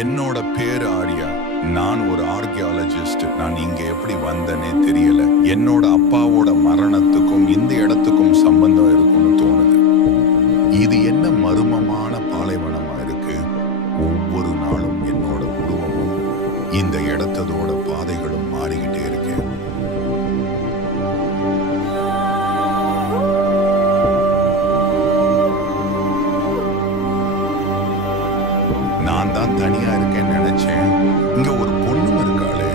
என்னோட பேரு ஆர்யா. நான் ஒரு ஆர்கியாலஜிஸ்ட். நான் இங்க எப்படி வந்தேனே தெரியல. என்னோட அப்பாவோட மரணத்துக்கும் இந்த இடத்துக்கும் சம்பந்தம் இருக்கும்னு தோணுது. இது என்ன மர்மமான பாலைவனமா இருக்கு. ஒவ்வொரு நாளும் என்னோட உருவமும் இந்த இடத்தோட பாதைகளும் மாறிக்கிட்டே இருக்கு. நான் தான் தனியா இருக்கேன்னு நினைச்சேன். இங்க ஒரு பொண்ணும் இருக்காளே.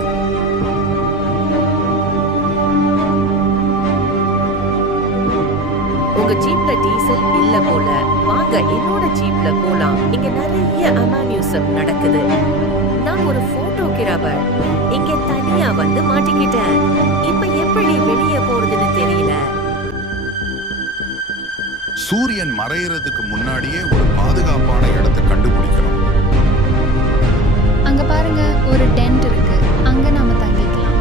உங்க ஜீப்ல டீசல் இல்ல போல. வாங்க என்னோட ஜீப்ல போலாம். இங்க நிறைய அமானியூசம் நடக்குது. நான் ஒரு போட்டோகிராஃபர். இங்க தனியா வந்து மாட்டிக்கிட்டேன். இப்ப எப்படி வெளியே போறதுன்னு தெரியல. சூரியன் மறையறதுக்கு முன்னாடியே ஒரு பாதுகாப்பான இடத்தை கண்டுபிடிக்கணும். அங்க பாருங்க, ஒரு டென்ட் இருக்கு. அங்க நாம தங்கிக்கலாம்.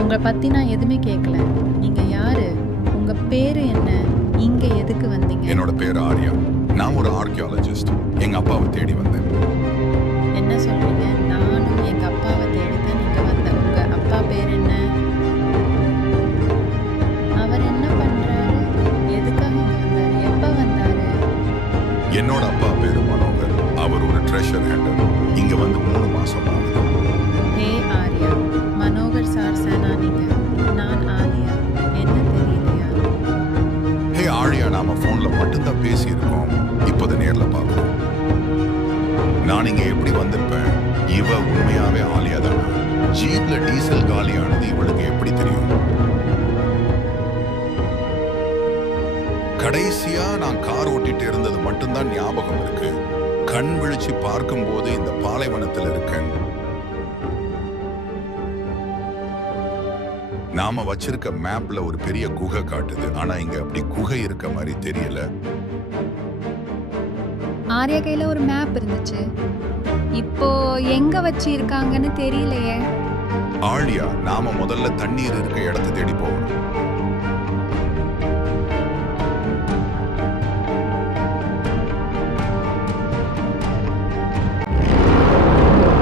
உங்களை பத்தி நான் எதுவுமே கேட்கல. நீங்க யாரு? உங்க பேரு என்ன? இங்க எதுக்கு வந்தீங்க? என்னோட பேரு ஆர்யா. நான் ஒரு ஆர்கியாலஜிஸ்ட். எங்க அப்பாவை தேடி வந்தேன். என்ன சொல்றீங்க? நானும் எங்க அப்பாவை தேடிதான் நீங்க வந்தேன். உங்க அப்பா பேர் என்ன? அவர் என்ன பண்றாரு? எதுக்காக இங்க வந்தாரு? எப்ப வந்தாரு? என்னோட அப்பா பேரு மனோகர். அவர் ஒரு ட்ரெஷர் ஹேண்டர். இங்க வந்து 3 மாசம் ஆகுது. ஹே ஆர்யா, மனோகர் சார் சேனா நீங்க. நான் ஆலியா. என்ன தெரியலையா? ஹே ஆர்யா, நாம போன்ல மட்டும்தான் பேசி இருக்கோம். இப்போது நேர்ல பார்க்கணும். நான் இங்க எப்படி வந்திருப்பேன்? இவ உண்மையாவே ஆலியா தானா? ஜீப்ல டீசல் காலியானது இவளுக்கு எப்படி தெரியும்? கடைசியா நான் கார் ஓட்டிட்டு இருந்தது மட்டும்தான் ஞாபகம் இருக்கு. கண் விழிச்சு பார்க்கும் போது இந்த பாலைவனத்தில் இருக்கேன். நாம வச்சிருக்க மேப்ல ஒரு பெரிய குகை காட்டுது. ஆனா இங்க அப்படி குகை இருக்க மாதிரி தெரியல. ஆர்யா கையில ஒரு மேப் இருந்துச்சு. இப்போ எங்க வச்சு இருக்காங்கன்னு தெரியலையே. ஆழியா, நாம முதல்ல தண்ணீர் இருக்க இடத்தை தேடி போகணும்.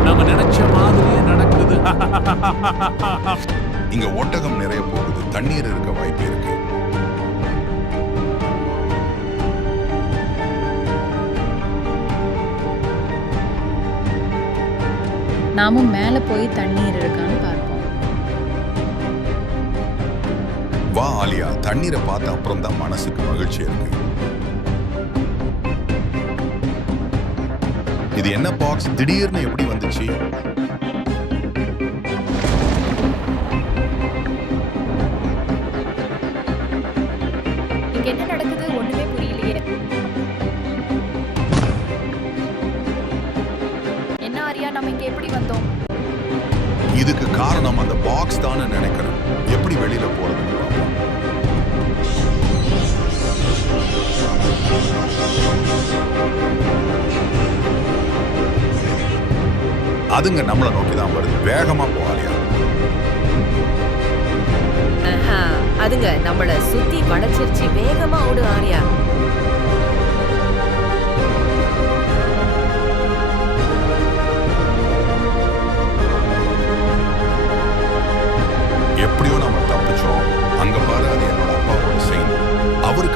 நம்ம நினைச்ச மாதிரியே நடக்குது. இங்க ஒட்டகம் நிறைய போகுது. தண்ணீர் இருக்க வாய்ப்பு இருக்கு. நாமும் மேல போய் தண்ணீர் இருக்கான்னு பார்ப்போம். வா ஆலியா, தண்ணீரை பார்த்த அப்புறம் தான் மனசுக்கு மகிழ்ச்சி இருக்கு. இது என்ன பாக்ஸ்? திடீர்னு எப்படி வந்துச்சு? இங்க என்ன நடக்குது? ஒண்ணுமே புரியலையே. என்ன ஆர்யா, நம்ம இங்க எப்படி வந்தோம்? இதுக்கு காரணம் அந்த பாக்ஸ் தான் நினைக்கிறேன். எப்படி வெளியில போறதுன்னு பார்ப்போம். அதுங்க நம்மளை நோக்கி தான் வருது. வேகமா போவாலியா. அதுங்க நம்மள சுத்தி வளைச்சிருச்சு. வேகமா ஓடு ஆர்யா. எப்படியோ நம்ம தப்பிச்சோம். அங்க பாரு, அது என்னோட அப்பாவோட செயின். அவரு